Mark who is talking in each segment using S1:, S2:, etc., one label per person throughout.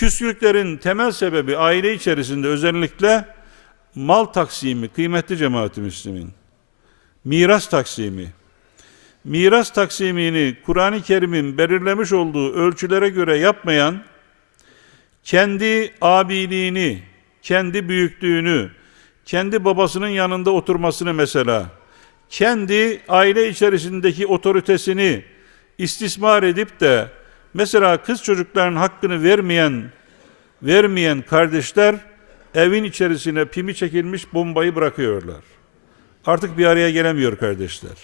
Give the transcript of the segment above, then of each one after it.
S1: küslüklerin temel sebebi aile içerisinde özellikle mal taksimi, kıymetli cemaat-i. Miras taksimi. Miras taksimini Kur'an-ı Kerim'in belirlemiş olduğu ölçülere göre yapmayan, kendi abiliğini, kendi büyüklüğünü, kendi babasının yanında oturmasını mesela, kendi aile içerisindeki otoritesini istismar edip de mesela kız çocukların hakkını vermeyen vermeyen kardeşler evin içerisine pimi çekilmiş bombayı bırakıyorlar. Artık bir araya gelemiyor kardeşler.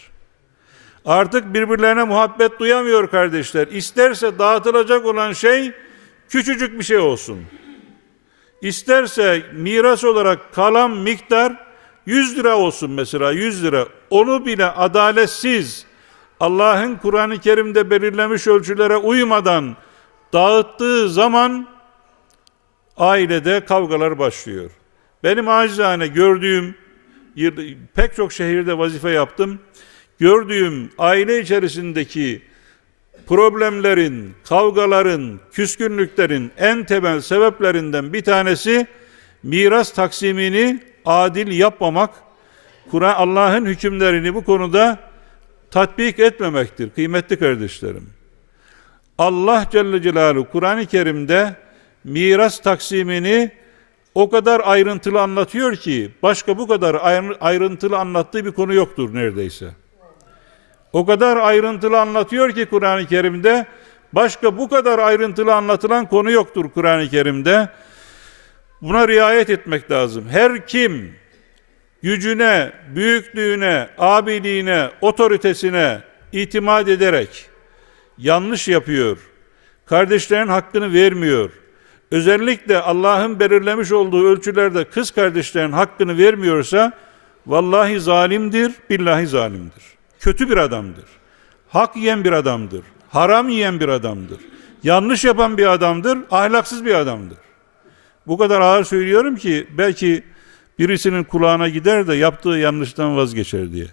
S1: Artık birbirlerine muhabbet duyamıyor kardeşler. İsterse dağıtılacak olan şey küçücük bir şey olsun. İsterse miras olarak kalan miktar 100 lira olsun mesela 100 lira. Onu bile adaletsiz Allah'ın Kur'an-ı Kerim'de belirlemiş ölçülere uymadan dağıttığı zaman ailede kavgalar başlıyor. Benim acizane gördüğüm pek çok şehirde vazife yaptım. Gördüğüm aile içerisindeki problemlerin, kavgaların, küskünlüklerin en temel sebeplerinden bir tanesi miras taksimini adil yapmamak, Kur'an Allah'ın hükümlerini bu konuda tatbik etmemektir kıymetli kardeşlerim. Allah Celle Celaluhu Kur'an-ı Kerim'de miras taksimini o kadar ayrıntılı anlatıyor ki başka bu kadar ayrı- ayrıntılı anlattığı bir konu yoktur neredeyse. O kadar ayrıntılı anlatıyor ki Kur'an-ı Kerim'de başka bu kadar ayrıntılı anlatılan konu yoktur Kur'an-ı Kerim'de. Buna riayet etmek lazım. Her kim gücüne, büyüklüğüne, abiliğine, otoritesine itimat ederek yanlış yapıyor. Kardeşlerin hakkını vermiyor. Özellikle Allah'ın belirlemiş olduğu ölçülerde kız kardeşlerin hakkını vermiyorsa vallahi zalimdir, billahi zalimdir. Kötü bir adamdır. Hak yiyen bir adamdır. Haram yiyen bir adamdır. Yanlış yapan bir adamdır, ahlaksız bir adamdır. Bu kadar ağır söylüyorum ki belki birisinin kulağına gider de yaptığı yanlıştan vazgeçer diye.